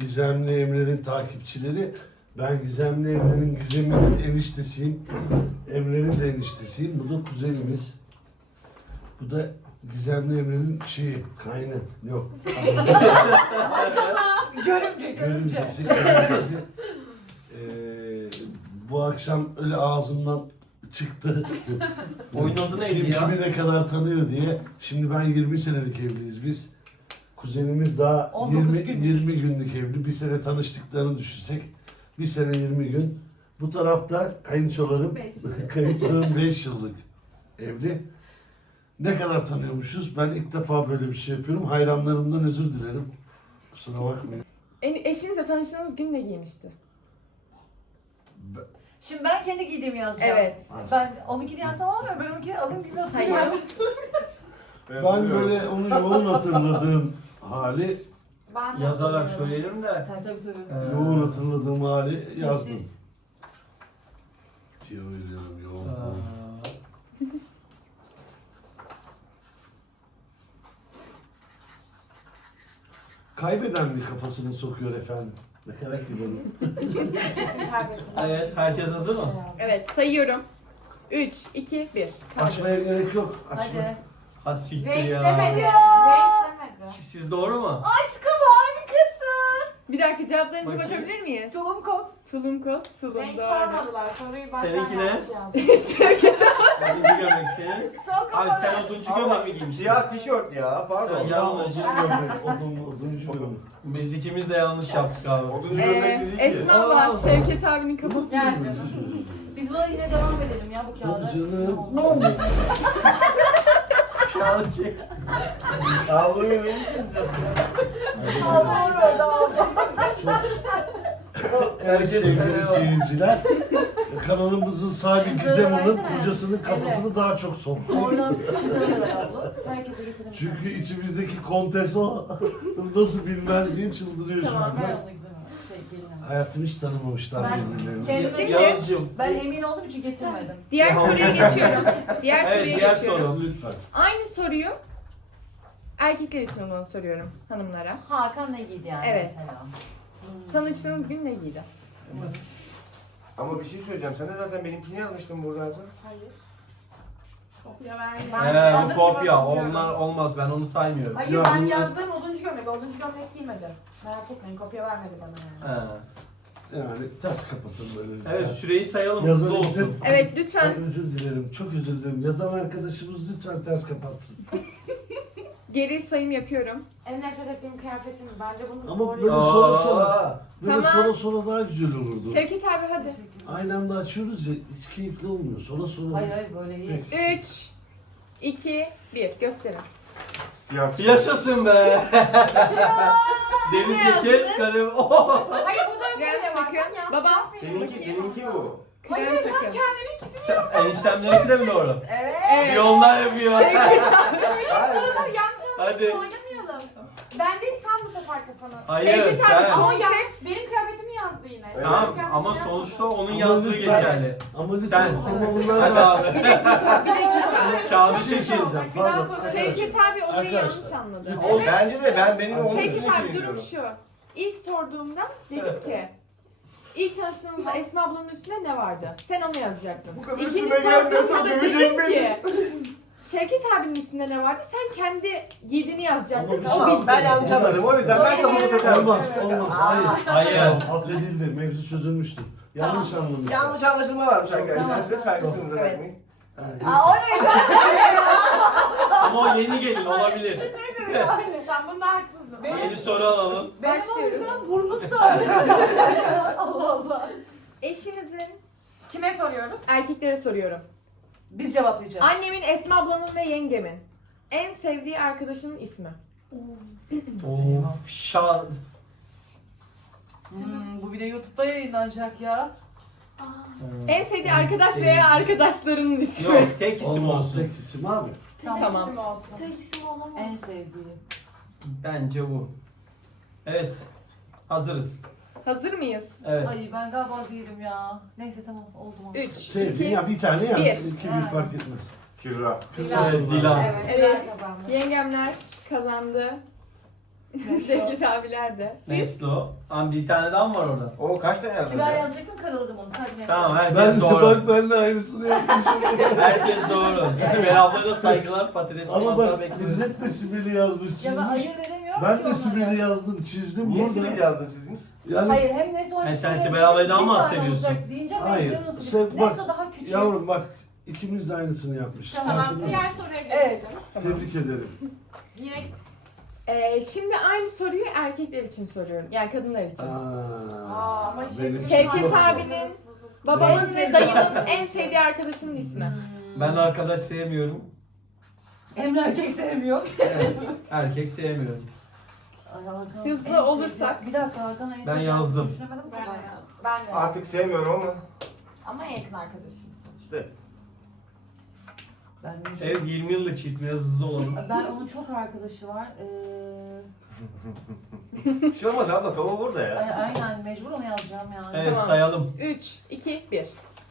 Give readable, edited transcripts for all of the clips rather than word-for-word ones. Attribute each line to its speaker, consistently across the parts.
Speaker 1: Gizemli Emre'nin takipçileri. Ben Gizemli Emre'nin Gizem'in eniştesiyim. Emre'nin de eniştesiyim. Bu da kuzenimiz. Bu da Gizemli Emre'nin kaynı. Yok. Görümcesi. Bu akşam öyle ağzımdan çıktı.
Speaker 2: Oyun adı neydi ya?
Speaker 1: Kimi ne kadar tanıyor diye. Şimdi ben 20 senelik evliyiz biz. Kuzenimiz daha 20 günlük evli. Bir sene tanıştıklarını düşünsek. Bir sene 20 gün. Bu tarafta kayınçolarım. Kayınçolarım 5 yıllık evli. Ne kadar tanıyormuşuz? Ben ilk defa böyle bir şey yapıyorum. Hayranlarımdan özür dilerim. Kusura bakmayın.
Speaker 3: Eşinizle tanıştığınız gün ne giymişti?
Speaker 4: Şimdi ben kendi giydiğimi yazacağım.
Speaker 3: Evet.
Speaker 4: Ben onunkini yazsam olmuyor. Ben onunkini alayım gibi hatırlıyorum.
Speaker 3: Hayır.
Speaker 1: Ben böyle onu yoğun hatırladığım hali,
Speaker 2: Yazarak söyleyelim de.
Speaker 4: Tabii.
Speaker 1: yoğun hatırladığım hali yazdım.
Speaker 4: Sessiz.
Speaker 1: Diyor veriyorum yoğun. Kaybeden mi kafasını sokuyor efendim? Ne kadar kibarım.
Speaker 2: Evet, herkes hazır mı?
Speaker 3: Evet, sayıyorum. 3, 2, 1.
Speaker 1: Açmaya gerek yok. Açma.
Speaker 4: Hadi.
Speaker 2: Ha siktir
Speaker 5: Renk
Speaker 2: ya.
Speaker 5: demedi. Renk demedi.
Speaker 2: Siz doğru mu?
Speaker 4: Aşkım harikasın.
Speaker 3: Bir dakika cevaplarınıza
Speaker 2: Bakayım.
Speaker 3: bakabilir miyiz?
Speaker 4: Tulum kot.
Speaker 3: Tulum kot, tulum
Speaker 5: Renk
Speaker 3: doğru.
Speaker 5: sormadılar. Soruyu baştan
Speaker 2: Seninki ne?
Speaker 5: yanlış yazdım.
Speaker 3: Şevket
Speaker 2: Oduncu gömlek senin.
Speaker 4: Sol
Speaker 2: Ay
Speaker 4: kapalı.
Speaker 2: sen oduncu gömlek mi giymişsin?
Speaker 6: Siyah tişört ya, pardon.
Speaker 2: Yanlış.
Speaker 1: Oduncu gömlek.
Speaker 2: Biz ikimiz de yanlış yaptık abi.
Speaker 6: Oduncu gömlek dedi ki.
Speaker 3: Esma var, Şevket abinin kafası.
Speaker 4: Gel. Biz buna yine devam edelim ya bu kağıda.
Speaker 1: Tabii canım.
Speaker 4: Ne oldu?
Speaker 2: Kağıt çek.
Speaker 6: Sağlığı verirsiniz
Speaker 1: Evet sevgili seyirciler. Kanalımızın sahibi Gizem Hanım kocasının kafasını daha çok soktu.
Speaker 4: Oradan güzel ver abla. Herkese getirelim.
Speaker 1: Çünkü içimizdeki kontes o. Nasıl bilmez diye çıldırıyor şu
Speaker 3: Tamam,
Speaker 1: anda.
Speaker 4: Ver onu güzel ver. Gelin.
Speaker 1: Hayatını hiç tanımamışlar
Speaker 4: Ben
Speaker 1: birbirlerini.
Speaker 4: kendime
Speaker 3: Şimdi-
Speaker 2: Yağız'cığım.
Speaker 4: ben emin olduğum için getirmedim.
Speaker 3: Diğer soruya geçiyorum. Diğer
Speaker 2: Evet,
Speaker 3: soruya
Speaker 2: diğer
Speaker 3: geçiyorum.
Speaker 2: soru.
Speaker 1: Lütfen.
Speaker 3: Aynı soruyu erkekler için olan soruyorum hanımlara.
Speaker 4: Hakan ne giydi yani
Speaker 3: Evet.
Speaker 4: mesela?
Speaker 3: Tanıştığınız gün ne giydi?
Speaker 6: Ama bir şey söyleyeceğim. Sen de zaten benimkini yazmıştın burada.
Speaker 5: Hayır. Kopya vermedim.
Speaker 2: Bu kopya. Onlar olmaz. Ben onu saymıyorum.
Speaker 5: Hayır
Speaker 1: Ya
Speaker 5: ben
Speaker 1: bunu-
Speaker 5: yazdığım oduncu gömlek. Oduncu gömlek giymedi. Merak etmeyin kopya vermedi bana yani.
Speaker 2: He.
Speaker 1: Yani ters kapatın böyle. lütfen.
Speaker 2: Evet, süreyi sayalım.
Speaker 1: Yazan
Speaker 2: Hızlı olsun.
Speaker 1: bizim-
Speaker 3: Evet
Speaker 1: Ay,
Speaker 3: lütfen
Speaker 1: özür dilerim. Çok özür dilerim. Yazan arkadaşımız lütfen ters kapatsın.
Speaker 3: geri sayım yapıyorum.
Speaker 5: En nefret ettiğim kıyafetim. Bence bunu
Speaker 1: Ama
Speaker 5: doğru
Speaker 1: böyle
Speaker 5: yazdım.
Speaker 1: sonra sonra. Böyle
Speaker 3: Tamam.
Speaker 1: sonra sonra daha güzel olurdu.
Speaker 3: Şevket abi hadi.
Speaker 1: Aynı anda açıyoruz ya hiç keyifli olmuyor. Sonra sonra.
Speaker 4: Hayır hayır böyle iyi.
Speaker 3: 3, 2, 1 gösterin.
Speaker 6: Siyah tişört.
Speaker 2: Yaşasın be. Deri
Speaker 3: ne
Speaker 2: ceket,
Speaker 3: yazdınız?
Speaker 2: kalem. Oh.
Speaker 5: Hayır fotoğrafı
Speaker 3: Krem
Speaker 5: bile var.
Speaker 3: takım.
Speaker 5: Sen yanlış
Speaker 3: Babam.
Speaker 5: yapmadın.
Speaker 6: Seninki bu.
Speaker 3: Krem
Speaker 5: Hayır sen
Speaker 3: takım.
Speaker 5: kendini
Speaker 2: Eniştemlerinki de mi doğru?
Speaker 4: Evet.
Speaker 3: Evet.
Speaker 2: Yollar yapıyor.
Speaker 3: Şevket
Speaker 5: sorular yanlış
Speaker 2: Hadi.
Speaker 5: oynamayalım. Ben değil sen bu sefer kafanı.
Speaker 2: Hayır
Speaker 3: Şevket abi,
Speaker 2: sen.
Speaker 5: Ama
Speaker 3: Konsept-
Speaker 5: yanlış. Benim kıyafetimi yazdı yine.
Speaker 6: Evet.
Speaker 2: Tamam
Speaker 5: Kıyafetimi
Speaker 2: ama
Speaker 5: yazmadı.
Speaker 2: sonuçta onun
Speaker 1: Ama
Speaker 2: yazdığı
Speaker 1: lütfen.
Speaker 2: geçerli.
Speaker 1: Ama lütfen
Speaker 2: Sen.
Speaker 1: ama bunlar
Speaker 2: Hadi
Speaker 1: var.
Speaker 2: abi.
Speaker 3: bir dakika.
Speaker 2: Kağıdı
Speaker 1: Bir şey
Speaker 2: çekin.
Speaker 1: söyleyeceğim.
Speaker 5: Bir daha
Speaker 1: Pardon.
Speaker 5: sonra-
Speaker 3: Şevket abi olayı
Speaker 1: Arkadaşlar,
Speaker 3: yanlış anladı.
Speaker 1: lütfen.
Speaker 6: Bence de benim onun
Speaker 3: Şevket
Speaker 6: üstüne
Speaker 3: abi durum
Speaker 6: gidiyorum.
Speaker 3: şu. İlk sorduğumda dedim ki ilk tanıştığımızda Esma ablanın üstünde ne vardı? Sen onu yazacaktın.
Speaker 6: Bu kadar
Speaker 3: İkinci
Speaker 6: üstüme gelmiyorsa
Speaker 3: sorduğumda da
Speaker 6: dövecek
Speaker 3: dedim ki Şevket abinin üstünde ne vardı? Sen kendi giydiğini yazacaktın.
Speaker 1: Ama bir
Speaker 3: O
Speaker 1: şey-
Speaker 6: Tamam,
Speaker 3: bilecek.
Speaker 6: ben yanlış anladım. O yüzden ben kafamı sokarım.
Speaker 1: Olmaz olmaz. Hayır.
Speaker 2: Hayır.
Speaker 1: Affedildi. Mevzu çözülmüştü. Yanlış anlamışsın.
Speaker 6: Yanlış anlaşılma varmış arkadaşlar.
Speaker 4: Tamam.
Speaker 6: Lütfen kusurumuza
Speaker 3: Evet.
Speaker 6: bakmayın.
Speaker 4: Aa o ne?
Speaker 2: Ama o yeni gelin olabilir.
Speaker 5: Sen bunda haksızdın.
Speaker 2: Yeni soru alalım.
Speaker 3: Başlıyoruz.
Speaker 4: Burnum sardı. Allah Allah.
Speaker 3: Eşinizin
Speaker 5: Kime soruyoruz?
Speaker 3: erkeklere soruyorum.
Speaker 4: Biz cevaplayacağız.
Speaker 3: Annemin, Esma ablanın ve yengemin en sevdiği arkadaşının ismi.
Speaker 2: Of şan.
Speaker 4: Bu bir de YouTube'da yayınlanacak ya.
Speaker 3: En sevdiği arkadaş veya arkadaşlarının ismi.
Speaker 2: Yok tek isim
Speaker 1: Olmaz.
Speaker 2: olsun.
Speaker 1: Tek isim abi.
Speaker 3: Tamam.
Speaker 5: İsim olsun.
Speaker 4: Tek isim olamaz. En sevdiğim.
Speaker 2: Bence bu. Evet. Hazırız.
Speaker 3: Hazır mıyız?
Speaker 2: Evet.
Speaker 4: Ay ben galiba değilim ya. Neyse tamam oldu mu?
Speaker 3: 3,
Speaker 1: Sevdiğin
Speaker 3: 2,
Speaker 1: ya bir tane ya.
Speaker 3: bir.
Speaker 1: İki bir fark etmez.
Speaker 6: Kübra.
Speaker 1: Kızmasınlar.
Speaker 2: Dilan.
Speaker 5: Evet.
Speaker 3: Evet.
Speaker 5: Dilan kazandı.
Speaker 3: Yengemler kazandı. Şevket abiler de. Siz?
Speaker 2: Neslo. Ama bir tane daha mı var orada?
Speaker 6: O kaç tane yazdın
Speaker 4: Sibel
Speaker 6: ya?
Speaker 4: yazacaktım karaladım onu. Sadece
Speaker 2: Tamam herkes
Speaker 1: Ben de
Speaker 2: doğru.
Speaker 1: bak ben de aynısını yapmışım.
Speaker 2: Herkes doğru. Sibel ablaya da saygılar, patates
Speaker 1: Ama
Speaker 2: mantar
Speaker 1: bak
Speaker 2: bekliyoruz.
Speaker 1: Kudret de Sibel'i yazmış
Speaker 4: Ya ben
Speaker 1: çizmiş.
Speaker 4: ayırt edemiyorum
Speaker 1: Ben
Speaker 4: ki
Speaker 1: de
Speaker 4: onları.
Speaker 1: Sibel'i yazdım çizdim
Speaker 6: Niye
Speaker 1: burada.
Speaker 6: Sibel yazdın çizdiniz?
Speaker 1: Yani
Speaker 4: Hayır hem Neso hem
Speaker 2: sen
Speaker 4: Sibel
Speaker 2: Sibel ablaydan
Speaker 4: bir
Speaker 2: mı
Speaker 4: tane
Speaker 2: bahsediyorsun?
Speaker 4: olacak deyince ben
Speaker 1: Hayır,
Speaker 4: diyorum nasıl
Speaker 1: sen
Speaker 4: bir-
Speaker 1: bak,
Speaker 4: Neso daha küçük.
Speaker 1: yavrum bak ikimiz de aynısını yapmışız.
Speaker 3: Tamam,
Speaker 1: Farkında
Speaker 3: diğer
Speaker 1: mısın?
Speaker 3: soruya
Speaker 4: Evet.
Speaker 3: geçelim.
Speaker 1: Tebrik ederim.
Speaker 3: Yine şimdi aynı soruyu erkekler için soruyorum. Yani kadınlar için.
Speaker 5: Ama
Speaker 1: benim
Speaker 3: Şevket
Speaker 1: çok-
Speaker 3: abinin, babamın ve dayımın en sevdiği arkadaşının ismi.
Speaker 2: Ben arkadaş sevmiyorum.
Speaker 4: Emre erkek sevmiyor.
Speaker 2: Evet. Erkek sevmiyorum.
Speaker 4: Ay, Hakan,
Speaker 3: Hızlı
Speaker 4: en
Speaker 3: olursak.
Speaker 4: sevdiğim- Bir dakika Hakan en
Speaker 2: Ben
Speaker 4: sevdiğim
Speaker 2: yazdım.
Speaker 4: düşünemedim ki ben.
Speaker 5: Ben de.
Speaker 6: Artık sevmiyorum ama.
Speaker 5: Ama en yakın arkadaşım.
Speaker 6: İşte.
Speaker 4: Ben,
Speaker 2: Evet 20 yıllık çift biraz hızlı olalım.
Speaker 4: ben onun çok arkadaşı var.
Speaker 6: Bir şey olmaz abla kova burada ya.
Speaker 4: Aynen mecbur onu yazacağım yani.
Speaker 2: Evet
Speaker 3: Tamam.
Speaker 2: sayalım.
Speaker 3: 3, 2, 1.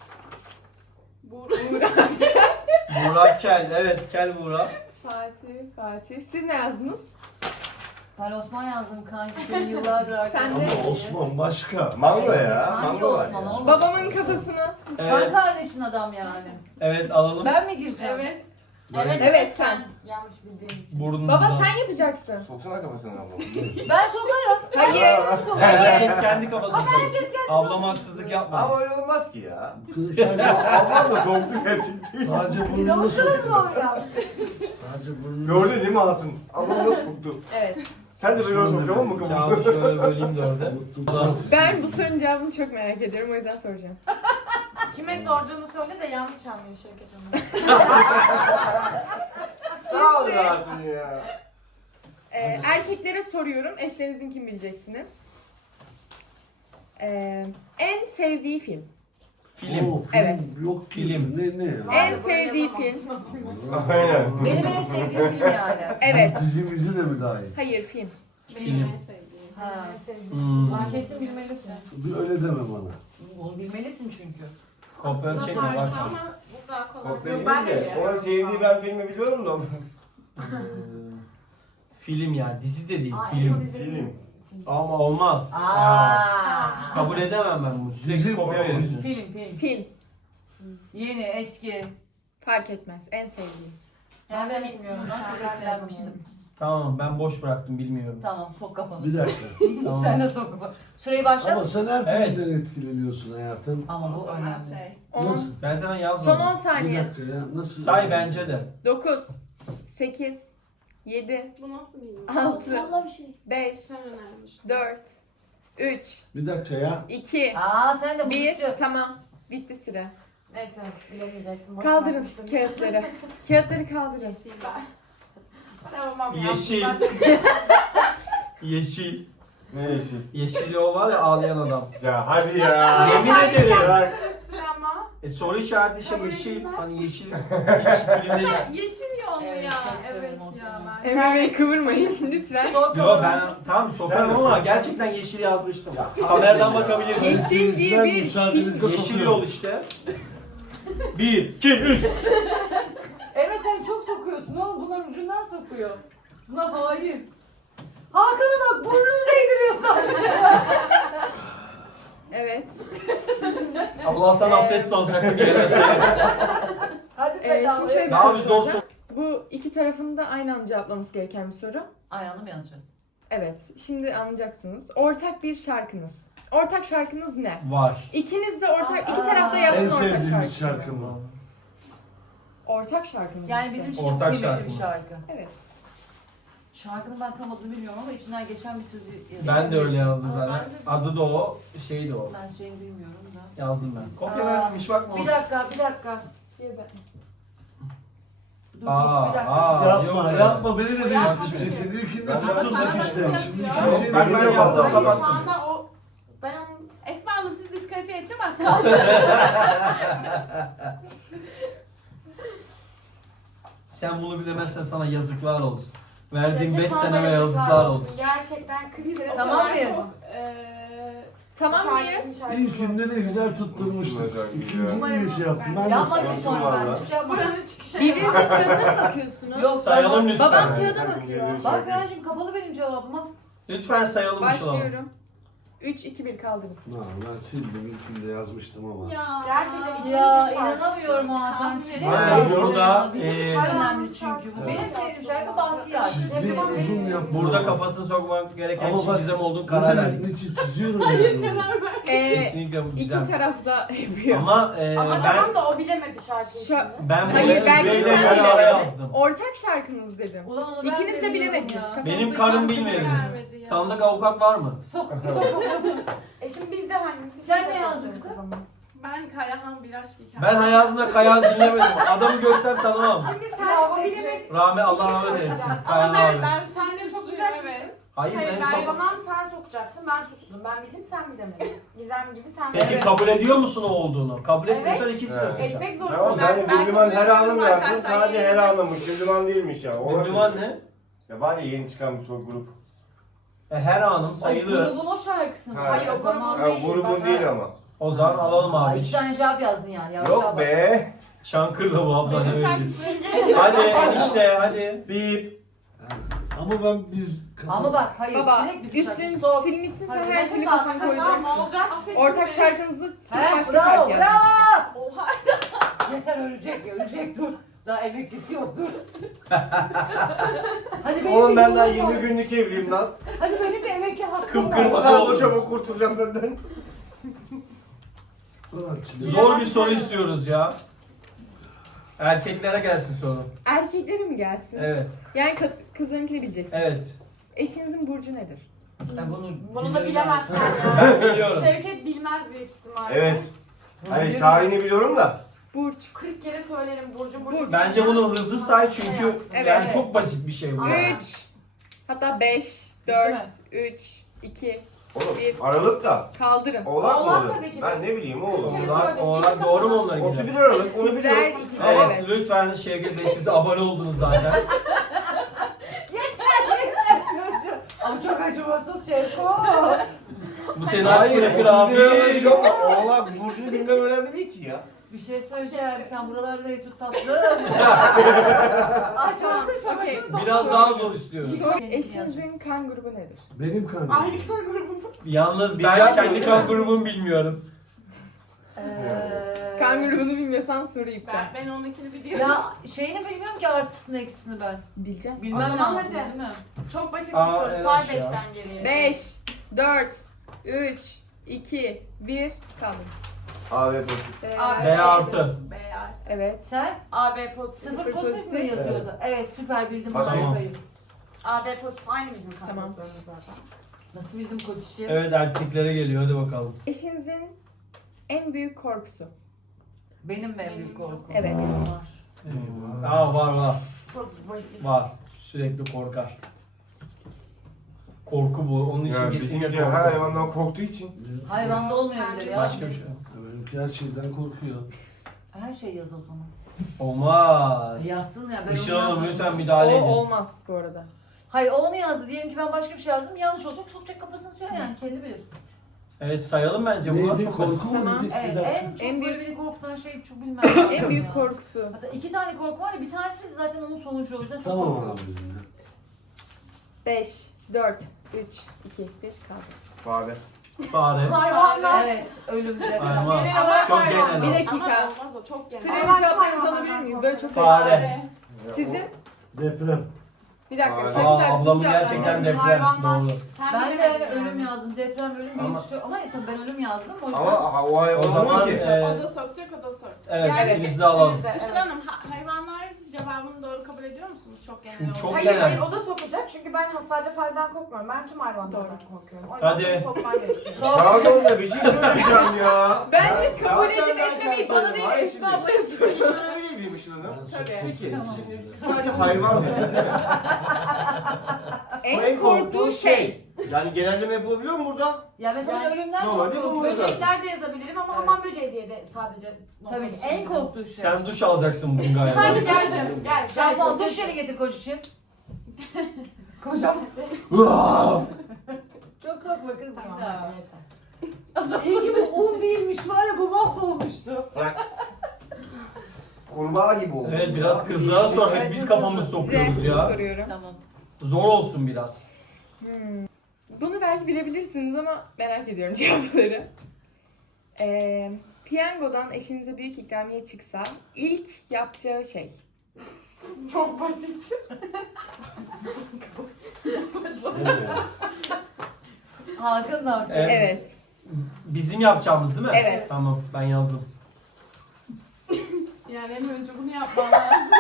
Speaker 2: Burak Kel. Evet Kel Burak.
Speaker 3: Fatih. Siz ne yazdınız?
Speaker 4: Ben Osman yazdım kanki. Benim yıllardır arkadaşım.
Speaker 3: Sen de-
Speaker 1: Ama Osman başka.
Speaker 6: Mango ya.
Speaker 4: Hangi
Speaker 6: Mango var
Speaker 4: Osman
Speaker 6: ya.
Speaker 4: oğlum?
Speaker 3: Babamın kafasını.
Speaker 4: Sen
Speaker 2: Evet.
Speaker 4: kardeşin adam yani.
Speaker 2: Evet alalım.
Speaker 4: Ben mi gireceğim?
Speaker 3: Evet.
Speaker 5: Evet,
Speaker 3: sen.
Speaker 5: Yanlış bildiğin için.
Speaker 2: Burnunu
Speaker 3: Baba
Speaker 2: düzelt.
Speaker 3: sen yapacaksın.
Speaker 6: Soksana kafasına abla.
Speaker 4: Ben sokarım.
Speaker 3: Hayır.
Speaker 2: Evet, herkes kendi kafasını sokuyor. Ablam haksızlık yapma.
Speaker 6: Ama öyle olmaz ki ya.
Speaker 1: Kızım sadece,
Speaker 6: Ablam da soktu gerçekten.
Speaker 1: sadece burnunu
Speaker 4: Konuşuruz mu
Speaker 1: sokuyor.
Speaker 4: oyla?
Speaker 1: Sadece burnunu.
Speaker 6: Gördün değil mi hatun? Ablam nasıl soktu?
Speaker 3: Evet.
Speaker 6: Sen de böyle sokuyor mu
Speaker 2: Kağıdı
Speaker 6: kafasına?
Speaker 2: şöyle böleyim dörde.
Speaker 3: Ben bu sorunun cevabını çok merak ediyorum. O yüzden soracağım.
Speaker 5: Kime sorduğunu söyle de yanlış anlıyor Şevket onu.
Speaker 6: Sağ ol be hatun ya.
Speaker 3: Erkeklere soruyorum. Eşlerinizin kim bileceksiniz? En sevdiği film.
Speaker 2: Film.
Speaker 1: Oo,
Speaker 3: Evet.
Speaker 1: Yok
Speaker 2: Film.
Speaker 1: Ne ya?
Speaker 3: En sevdiği film.
Speaker 6: Aynen.
Speaker 4: Benim en sevdiğim film yani.
Speaker 3: Evet.
Speaker 1: Dizimizi de mi dahil?
Speaker 3: Hayır film.
Speaker 2: Film.
Speaker 4: Ha.
Speaker 2: Hmm.
Speaker 4: Ben kesin bilmelisin.
Speaker 1: Bir öyle deme bana.
Speaker 4: Bunu bilmelisin çünkü.
Speaker 2: Kopya çekme bak.
Speaker 5: Bu daha kolay.
Speaker 6: Kopya
Speaker 5: Yok,
Speaker 6: değil
Speaker 5: ben de
Speaker 6: de.
Speaker 5: biliyorum.
Speaker 6: Onun sevdiği ben filmi biliyorum da.
Speaker 2: Film ya dizi de değil
Speaker 5: Aa, en son
Speaker 2: film.
Speaker 5: izlediğim
Speaker 6: Film.
Speaker 2: Ama olmaz. Kabul edemem ben bunu.
Speaker 1: Dizi
Speaker 2: Sürekli kopya
Speaker 1: mi?
Speaker 2: verirsin.
Speaker 4: Film.
Speaker 3: Film.
Speaker 4: Yeni, eski.
Speaker 3: Fark etmez. En sevdiğim.
Speaker 5: Ben de bilmiyorum.
Speaker 4: Ben
Speaker 5: Ben
Speaker 4: çok
Speaker 5: de
Speaker 4: etkilenmiştim.
Speaker 2: Tamam ben boş bıraktım bilmiyorum.
Speaker 4: Tamam, sok kafanı.
Speaker 1: Bir dakika.
Speaker 2: Tamam.
Speaker 4: Sen de sok kafanı. Süreyi başlat.
Speaker 1: Ama sen her
Speaker 2: Evet.
Speaker 1: filmden etkileniyorsun hayatım.
Speaker 4: Ama bu önemli.
Speaker 3: 10,
Speaker 2: Ben sana
Speaker 3: son
Speaker 2: yazmadım.
Speaker 3: 10
Speaker 1: Bir
Speaker 3: saniye.
Speaker 1: dakika ya nasıl?
Speaker 2: Say bence de.
Speaker 3: 9, 8, 7,
Speaker 7: Bu nasıl bilmiyorum.
Speaker 3: 6,
Speaker 5: Valla bir şey.
Speaker 3: 5,
Speaker 7: Sen önermiştin.
Speaker 3: 4, 3,
Speaker 1: Bir dakika ya.
Speaker 3: 2,
Speaker 4: Sen de
Speaker 3: 1.
Speaker 4: mızıkçı.
Speaker 3: Tamam. Bitti süre.
Speaker 5: Neyse bilemeyeceksin. boş
Speaker 3: Kaldırın
Speaker 5: bırakmıştım.
Speaker 3: kağıtları. Kağıtları kaldırın.
Speaker 5: Yeşil ben. Tamam ya.
Speaker 2: Yeşil.
Speaker 5: Ben-
Speaker 2: Yeşil.
Speaker 6: Ne yeşil?
Speaker 2: Yeşil o var ya ağlayan adam.
Speaker 6: Ya hadi ya.
Speaker 2: Yemin ederim.
Speaker 6: Bırak.
Speaker 7: Üstüne ama.
Speaker 2: Soru işareti işte
Speaker 7: Kabul
Speaker 2: yeşil.
Speaker 7: edilmez.
Speaker 2: Hani yeşil. Hiç filmde
Speaker 7: Yeşil ya onu
Speaker 4: Evet,
Speaker 7: ya.
Speaker 4: çok
Speaker 7: Evet
Speaker 4: severim o
Speaker 7: ya
Speaker 4: filmi.
Speaker 7: ben.
Speaker 3: Emre Bey kıvırmayın lütfen.
Speaker 4: Sok
Speaker 2: Yo
Speaker 4: kafanı.
Speaker 2: ben tamam sokarım ama gerçekten yeşil yazmıştım. Kameradan bakabilirsiniz.
Speaker 3: Yeşil diye
Speaker 1: Ben
Speaker 3: bir
Speaker 1: müsaadenizle
Speaker 2: Yeşil
Speaker 1: sokuyorum.
Speaker 2: yol işte. 1, 2, 3.
Speaker 4: Emre sen çok sokuyorsun oğlum. Bunlar ucundan sokuyor. Buna hayır. Hakan'a bak burnunu değdiriyor sadece.
Speaker 3: Evet.
Speaker 2: Allah'tan abdest alacaktım yerine.
Speaker 4: Hadi
Speaker 3: Şimdi şöyle
Speaker 4: bedavaya.
Speaker 3: bir
Speaker 2: Daha
Speaker 3: soru
Speaker 2: bir zor
Speaker 3: soracağım. Bu iki tarafın da aynı anda cevaplaması gereken bir soru.
Speaker 4: Ayağını mı yazacağız?
Speaker 3: Evet. Şimdi anlayacaksınız. Ortak bir şarkınız. Ortak şarkınız ne?
Speaker 2: Var.
Speaker 3: İkiniz de ortak, iki
Speaker 4: Aa.
Speaker 3: tarafta
Speaker 1: En
Speaker 3: yazsın ortak
Speaker 1: sevdiğimiz
Speaker 3: şarkı.
Speaker 1: şarkı mı?
Speaker 3: Ortak şarkınız
Speaker 4: Yani
Speaker 3: işte.
Speaker 4: bizim için
Speaker 2: Ortak
Speaker 4: çok kıymetli bir
Speaker 2: şarkımız.
Speaker 4: şarkı.
Speaker 3: Evet.
Speaker 4: Şarkının ben tam adını bilmiyorum ama içinden geçen bir sözü yazıyor.
Speaker 2: Ben de öyle yazdım
Speaker 7: Ama
Speaker 2: zaten.
Speaker 7: ben de-
Speaker 2: Adı da o, şey de o.
Speaker 4: Ben şeyini bilmiyorum da.
Speaker 2: Yazdım ben. Kopya
Speaker 4: Aa.
Speaker 2: vermemiş bakma.
Speaker 4: Bir dakika. Dur,
Speaker 2: Aa,
Speaker 4: bir dakika.
Speaker 2: aa.
Speaker 1: Yapma
Speaker 2: yok
Speaker 1: yapma beni de
Speaker 5: Yapma.
Speaker 1: değiştireceksin. İlkinde
Speaker 2: Ben-
Speaker 1: tutturduk
Speaker 7: Sana
Speaker 1: işte.
Speaker 7: bakın
Speaker 1: Şimdi
Speaker 7: yapıyor.
Speaker 1: ikinciyi
Speaker 2: Ben
Speaker 1: de
Speaker 2: yaptım,
Speaker 1: yapalım.
Speaker 7: Hayır şu
Speaker 2: kapattım.
Speaker 7: anda o... Ben onu... Esma Hanım siz diskalifiye edeceğim az kaldı.
Speaker 2: Sen bunu bilemezsen sana yazıklar olsun. Verdiğim
Speaker 5: Şevket
Speaker 2: 5
Speaker 5: sana
Speaker 2: seneme
Speaker 5: yazıklar
Speaker 2: yazıklar olsun.
Speaker 5: Gerçekten kriz.
Speaker 7: O
Speaker 4: Tamam
Speaker 7: kadar
Speaker 4: mıyız?
Speaker 7: çok,
Speaker 3: Tamam
Speaker 5: Şarkı-
Speaker 3: mıyız?
Speaker 5: şarkı-
Speaker 1: İlkinde ne güzel tutturmuştuk. İkinci bir şey yaptım. Ben de
Speaker 4: Yapmadım sonra ben.
Speaker 6: Vallahi.
Speaker 4: Hiçbir şey yapmadım.
Speaker 5: Buranın çıkışı.
Speaker 3: Birbirinize kağıdına mı bakıyorsunuz?
Speaker 4: Yok.
Speaker 2: Sayalım lütfen.
Speaker 3: Babam kağıda bakıyor.
Speaker 4: Bak Beyancığım kapalı benim cevabıma.
Speaker 2: Lütfen sayalım bir şey olalım.
Speaker 3: Başlıyorum. 3, 2, 1 kaldırın.
Speaker 1: Ben sildim ilkinde yazmıştım ama.
Speaker 7: Ya.
Speaker 5: Gerçekten içiniz
Speaker 4: Ya
Speaker 5: bir şarkı.
Speaker 4: inanamıyorum Hakan.
Speaker 2: Hayır, burada,
Speaker 4: Bizim çok önemli çünkü bu. Benim sevdiğim şarkı Bahtiyar.
Speaker 1: Çizgi uzun yaptım.
Speaker 2: Burada
Speaker 1: ama.
Speaker 2: kafasını sokmak gereken
Speaker 1: Ama
Speaker 2: kişi
Speaker 1: bak,
Speaker 2: Gizem olduğunu
Speaker 1: Ne
Speaker 2: karar
Speaker 1: demek
Speaker 2: verdik.
Speaker 1: ne çiziyorum yani.
Speaker 2: Kesinlikle bu
Speaker 3: İki
Speaker 2: Gizem.
Speaker 3: tarafta yapıyor.
Speaker 2: Ama
Speaker 5: Ama
Speaker 2: ben
Speaker 5: tamam da o bilemedi şarkıyı
Speaker 3: Şu-
Speaker 5: şimdi.
Speaker 2: ben bunu
Speaker 3: Hayır, belki
Speaker 2: Sibel'le
Speaker 3: sen
Speaker 2: yarı ara
Speaker 3: bilemedin.
Speaker 2: yazdım.
Speaker 3: Ortak şarkınız dedim.
Speaker 4: Ulan onu ben
Speaker 3: İkiniz de
Speaker 4: biliyorum
Speaker 3: bilemediniz.
Speaker 4: ya.
Speaker 3: Kafanızda
Speaker 2: Benim karım
Speaker 3: kalsın
Speaker 2: bilmedi.
Speaker 3: diye.
Speaker 2: Tanıdık avukat var mı?
Speaker 5: Şimdi biz de hangisi?
Speaker 4: Sen ne yazdın kızım?
Speaker 7: Ben Kayahan bir aşk hikayesi.
Speaker 2: Ben hayatımda Kayahan dinlemedim. Adamı görsem tanımam.
Speaker 5: Şimdi sen o bilemedin.
Speaker 2: Allah rahmet eylesin.
Speaker 7: Ama
Speaker 2: Kayahan abi.
Speaker 7: ben senden çok güzel evet.
Speaker 2: Hayır
Speaker 7: Hayır,
Speaker 2: ben
Speaker 7: ben-
Speaker 2: sana...
Speaker 5: Tamam sen sokacaksın ben sustum. Ben bildim sen bilemedin. Gizem gibi sen
Speaker 2: Peki
Speaker 5: bilemedin.
Speaker 2: kabul ediyor musun o olduğunu? Kabul
Speaker 5: Evet.
Speaker 2: etmiyorsan ikisini
Speaker 6: Evet.
Speaker 2: sokacağım.
Speaker 5: Etmek
Speaker 6: Tamam
Speaker 5: zorunda.
Speaker 6: sen de
Speaker 7: Ben
Speaker 6: Bülbüman her
Speaker 7: kabul
Speaker 6: anım
Speaker 7: ediyorum
Speaker 6: yazdın.
Speaker 7: arkadaşlar,
Speaker 6: Sadece her
Speaker 7: yeni-
Speaker 6: anlamış. Bülbüman değilmiş ya. Olabilir.
Speaker 2: Bülbüman ne?
Speaker 6: Ya var ya yeni çıkan bir son grup.
Speaker 2: Her anım
Speaker 4: O
Speaker 2: sayılır.
Speaker 4: grubun o şarkısı mı?
Speaker 6: Ha.
Speaker 5: Hayır, o grubun
Speaker 6: Ha,
Speaker 5: değil.
Speaker 6: grubun
Speaker 5: Başka-
Speaker 6: değil ama.
Speaker 2: O zaman alalım abi.
Speaker 4: İki tane cevap yazdın yani. Yavaş
Speaker 6: Yok
Speaker 4: yavaş.
Speaker 6: be.
Speaker 2: Çankırlı bu abla ne
Speaker 7: Benim
Speaker 2: öyle.
Speaker 7: sanki
Speaker 2: Hadi enişte hadi.
Speaker 6: Bip.
Speaker 1: Ama ben bir
Speaker 4: Ama bak hayır.
Speaker 3: Baba
Speaker 4: çilek bizim
Speaker 3: üstünü
Speaker 4: şarkımız. Sok.
Speaker 3: silmişsin sen
Speaker 4: Hadi,
Speaker 3: her
Speaker 5: nefes
Speaker 3: türlü
Speaker 5: al,
Speaker 3: kafanı
Speaker 5: nefes al,
Speaker 3: koyacaksın.
Speaker 5: ne olacak?
Speaker 3: Ortak şarkınızı siz
Speaker 4: He
Speaker 3: başka
Speaker 4: bravo
Speaker 3: şarkı yazacaksınız.
Speaker 4: bravo.
Speaker 7: Oha.
Speaker 4: Yeter ölecek dur. Daha emeklisi yok dur. Hadi benim
Speaker 6: Oğlum
Speaker 4: bir
Speaker 6: ben daha
Speaker 4: yolum
Speaker 6: 20
Speaker 4: var.
Speaker 6: günlük evliyim lan.
Speaker 4: Hadi benim bir emekli hakkım var.
Speaker 2: Kıpkırmızı.
Speaker 6: O kadar
Speaker 2: oldunuz.
Speaker 6: da çabuk kurtulacağım benden.
Speaker 1: Ulan çile-
Speaker 2: Zor bir soru istiyoruz ya. Erkeklere gelsin soru.
Speaker 3: Erkeklere mi gelsin?
Speaker 2: Evet.
Speaker 3: Yani kızlarınkini bileceksin.
Speaker 2: Evet.
Speaker 3: Eşinizin burcu nedir?
Speaker 2: Ben bunu
Speaker 5: Bunu da bilemezsin ya.
Speaker 2: Ben biliyorum.
Speaker 5: Şevket bilmez büyük ihtimalle.
Speaker 6: Evet. Hayır tarihini biliyorum da.
Speaker 3: Burç.
Speaker 5: 40 kere söylerim Burcu
Speaker 3: Burcu.
Speaker 2: Bence bunu hızlı say çünkü
Speaker 3: Evet.
Speaker 2: yani çok basit bir şey bu.
Speaker 5: Aynen.
Speaker 3: 3, hatta 5,
Speaker 4: Değil
Speaker 3: 4,
Speaker 4: mi?
Speaker 3: 3, 2,
Speaker 6: Oğlum
Speaker 3: Bir.
Speaker 6: Aralık da.
Speaker 3: kaldırın.
Speaker 6: Oğlak mı
Speaker 5: Oğlak
Speaker 6: olur?
Speaker 5: tabii ki.
Speaker 6: Ben ne bileyim oğlum.
Speaker 5: kere
Speaker 2: Oğlak,
Speaker 5: söyledim.
Speaker 2: oğlak
Speaker 5: İlk
Speaker 2: doğru mu
Speaker 5: defa.
Speaker 2: onlara
Speaker 6: 31
Speaker 2: gider?
Speaker 6: Aralık onu
Speaker 3: İkizler,
Speaker 6: biliyorum.
Speaker 3: ikizler,
Speaker 2: Evet,
Speaker 3: evet.
Speaker 2: lütfen Şevket Bey siz abone oldunuz zaten.
Speaker 4: Ama çok acımasız Şevko.
Speaker 2: Bu seni aşk bırakır
Speaker 6: 31
Speaker 2: abi.
Speaker 6: Aralık yok. Oğlak Burcu'nu bilmem önemli değil ki ya.
Speaker 4: Bir şey söyleyeceğim. Sen buralarda ev tut tatlım. Açmadın
Speaker 3: okey.
Speaker 4: şaşırdın.
Speaker 2: Biraz daha zor istiyoruz.
Speaker 3: Sor, eşinizin kan grubu nedir?
Speaker 1: Benim kanım.
Speaker 5: Aynı grubum.
Speaker 2: Yalnız
Speaker 6: Biz
Speaker 2: ben
Speaker 6: yapmıyoruz
Speaker 2: kendi
Speaker 6: ya.
Speaker 2: kan grubumu bilmiyorum.
Speaker 3: Kan grubunu bilmiyorsan soru iptal.
Speaker 7: Ben onunkini biliyorum.
Speaker 4: Ya şeyini bilmiyorum ki artısını eksisini ben.
Speaker 3: Bileceğim.
Speaker 4: Bilmem
Speaker 5: O zaman
Speaker 4: lazım
Speaker 5: hadi.
Speaker 4: değil mi?
Speaker 5: Çok basit
Speaker 2: Aa,
Speaker 5: bir soru.
Speaker 2: evet
Speaker 5: Say
Speaker 2: ya.
Speaker 5: 5'ten geriye.
Speaker 3: 5, 4, 3, 2, 1, kaldır.
Speaker 6: Abi pozitif.
Speaker 2: B artı.
Speaker 7: Beyaz.
Speaker 3: Evet.
Speaker 4: Sen
Speaker 5: AB pozitif.
Speaker 4: sıfır pozitif mi yazıyordu? Evet süper bildim.
Speaker 6: Tamam.
Speaker 4: Harikayım.
Speaker 5: AB pozitif aynı bizim kan
Speaker 3: Tamam.
Speaker 5: gruplarımız zaten.
Speaker 4: Nasıl bildim koç işi?
Speaker 2: Evet erkeklere geliyor hadi bakalım.
Speaker 3: Eşinizin en büyük korkusu.
Speaker 4: Benim mi en büyük korkum?
Speaker 3: Evet.
Speaker 4: Var.
Speaker 2: Aa var
Speaker 5: Çok basit.
Speaker 2: var. Sürekli korkar. Korku bu. Onun için
Speaker 6: Ya
Speaker 2: kesinlikle
Speaker 6: bizimki her
Speaker 2: korku.
Speaker 6: hayvandan korktuğu için.
Speaker 4: Hayvanda olmayabilir ya.
Speaker 2: Başka bir şey yok.
Speaker 1: Benimki her şeyden korkuyor.
Speaker 4: Her şey yaz o zaman.
Speaker 2: Olmaz.
Speaker 4: Yazsın ya ben
Speaker 2: Işıl
Speaker 4: onu
Speaker 2: Hanım
Speaker 4: yazmadım.
Speaker 2: lütfen
Speaker 3: O
Speaker 2: müdahale edin.
Speaker 3: olmaz bu arada.
Speaker 4: Hayır o onu yazdı. Diyelim ki ben başka bir şey yazdım. Yanlış olacak. Sokacak kafasını söyle yani. Kendi bilir.
Speaker 2: Evet sayalım bence. Bunlar
Speaker 1: Neydi
Speaker 2: çok basit.
Speaker 1: korku mu
Speaker 3: Tamam.
Speaker 1: dedik? Bir
Speaker 4: Evet
Speaker 1: dakika.
Speaker 4: en çok
Speaker 3: En
Speaker 4: böyle beni korkutan şey çok bilmem.
Speaker 3: En büyük
Speaker 4: Ya.
Speaker 3: korkusu.
Speaker 4: Hatta 2 tane korku var ya bir tanesi zaten onun sonucu o yüzden çok
Speaker 1: Tamam
Speaker 4: korkuyorum.
Speaker 1: abi.
Speaker 3: 5, 4, 3, 2, 1, kaldır.
Speaker 6: Fare.
Speaker 2: Fare.
Speaker 5: Hayvanlar.
Speaker 4: Evet ölüm deprem.
Speaker 2: Hayvan.
Speaker 5: Genel olarak
Speaker 2: Çok
Speaker 5: hayvan.
Speaker 2: genel
Speaker 3: Bir
Speaker 2: o.
Speaker 3: dakika.
Speaker 5: Ama olmaz o çok genel.
Speaker 3: Sırayla
Speaker 5: Hayvan
Speaker 3: cevaplarınızı
Speaker 5: hayvanlardan
Speaker 3: alabilir miyiz?
Speaker 5: korkuyorum.
Speaker 3: Böyle çok
Speaker 2: Fare.
Speaker 3: karışık. Sizin?
Speaker 1: Deprem.
Speaker 3: Bir dakika.
Speaker 6: Fare.
Speaker 3: Şevket
Speaker 2: Aa
Speaker 3: abi, sizin
Speaker 2: ablamın
Speaker 3: cevaplarınız.
Speaker 2: gerçekten deprem.
Speaker 5: Hayvanlar.
Speaker 2: Doğru.
Speaker 5: Sen
Speaker 4: Ben de
Speaker 5: bilemedin
Speaker 4: ölüm
Speaker 5: yani.
Speaker 4: yazdım. Deprem ölüm benim
Speaker 6: Ama-
Speaker 4: için çok... Ama tabii ben ölüm yazdım. O yüzden...
Speaker 6: Ama o hayvan
Speaker 2: O zaman
Speaker 6: olmuyor ki.
Speaker 7: O da sokacak, o da sokacak.
Speaker 2: evet
Speaker 3: Yani
Speaker 2: biz de alalım.
Speaker 5: ikimiz de,
Speaker 7: Işıl
Speaker 5: evet.
Speaker 7: Hanım, hayvanlar cevabını doğru kabul ediyor musunuz? Çok genel
Speaker 2: Çünkü
Speaker 7: olarak.
Speaker 2: çok-
Speaker 5: Hayır
Speaker 2: genel.
Speaker 5: hayır o da sokacak çünkü ben sadece fareden korkmuyorum. Ben tüm hayvanlardan korkuyorum. O yüzden
Speaker 2: Hadi.
Speaker 5: seni sokman gerekiyor.
Speaker 6: Pardon da bir şey söyleyeceğim ya.
Speaker 3: Bence kabul
Speaker 6: Zaten
Speaker 3: edip
Speaker 6: ben
Speaker 3: etmemeyi
Speaker 6: kendim
Speaker 3: bana değil
Speaker 6: Hayır,
Speaker 3: Esma
Speaker 6: şimdi-
Speaker 3: ablaya
Speaker 6: Bir
Speaker 3: sorun.
Speaker 6: şey söyleyebilir miyim Işıl Hanım?
Speaker 5: Tabii.
Speaker 6: Peki şimdi siz sadece hayvan dediniz değil mi? Bu
Speaker 3: En korktuğu şey.
Speaker 6: Yani genelleme yapılabiliyor mu burada?
Speaker 4: Ya mesela
Speaker 5: Yani
Speaker 4: ölümden çok
Speaker 6: normalde
Speaker 4: korkuyorum.
Speaker 6: bulunmaz.
Speaker 5: Böcekler de yazabilirim ama
Speaker 4: Evet.
Speaker 5: hamam böceği diye de sadece
Speaker 4: Tabii ki en korktuğu şey.
Speaker 2: Sen duş alacaksın bugün
Speaker 5: Hadi
Speaker 2: galiba.
Speaker 5: gel canım gel.
Speaker 4: Sen
Speaker 5: Gel.
Speaker 4: pantolon şöyle getir koç için. Kocam. Çok sokma kız.
Speaker 5: Tamam
Speaker 4: bir daha.
Speaker 5: hadi yeter.
Speaker 4: İyi ki bu un değilmiş var ya bu mahvolmuştu.
Speaker 6: Kurbağa gibi oldu.
Speaker 2: Evet biraz kızlara sor. Hep biz kafamızı sokuyoruz
Speaker 3: Size
Speaker 2: ya.
Speaker 3: soruyorum.
Speaker 4: Tamam.
Speaker 2: Zor olsun biraz.
Speaker 3: Bunu belki bilebilirsiniz ama merak ediyorum cevapları. Piyangodan eşinize büyük ikramiye çıksa ilk yapacağı şey.
Speaker 5: Çok basit.
Speaker 4: Hakan ne yapacak?
Speaker 2: Evet.
Speaker 3: Evet.
Speaker 2: Bizim yapacağımız değil mi?
Speaker 3: Evet.
Speaker 2: Tamam ben yazdım.
Speaker 7: Yani hem önce bunu yapmam lazım.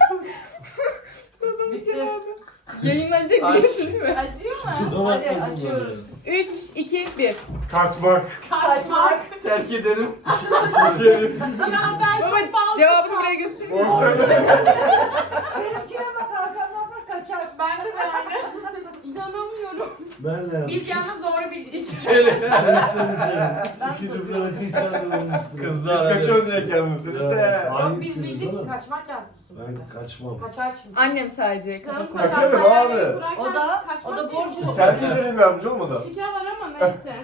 Speaker 4: Bitti.
Speaker 3: Yayınlanacak
Speaker 2: Aç.
Speaker 3: biliyorsun değil mi?
Speaker 7: Acıyor mu?
Speaker 1: Kusura
Speaker 4: Hadi
Speaker 1: bakmasın
Speaker 4: açıyoruz.
Speaker 3: 3, 2, 1.
Speaker 6: Kaçmak.
Speaker 4: Kaçmak.
Speaker 2: Terk ederim.
Speaker 7: Ya ben
Speaker 3: Baba
Speaker 7: çok bal
Speaker 3: cevabını
Speaker 7: sıkmam.
Speaker 3: buraya gösteriyorsun.
Speaker 4: Benimkine bak Hakan ne yapar kaçar.
Speaker 7: Ben de yani. İnanamıyorum.
Speaker 1: Ben de
Speaker 5: Biz yalnız doğru bildik.
Speaker 2: Şöyle.
Speaker 1: İki duble rakı içerlemiştim.
Speaker 6: Biz
Speaker 2: Kızlar.
Speaker 6: kaçıyoruz direkt yalnız. İşte.
Speaker 5: Yok biz
Speaker 1: Aynısınız
Speaker 5: bildik.
Speaker 1: oğlum.
Speaker 5: Kaçmak yazdık ikimiz de.
Speaker 1: Ben kaçmam.
Speaker 5: Kaçar çünkü.
Speaker 3: Annem sadece
Speaker 7: Canım
Speaker 3: kafasına.
Speaker 6: Kaçarım
Speaker 7: kadar
Speaker 6: abi.
Speaker 7: hayalleri kurarken
Speaker 4: O da
Speaker 7: kaçmak değil
Speaker 4: borcu.
Speaker 7: mi?
Speaker 6: Terk ederim vermiş olmadı.
Speaker 7: Şike var ama neyse.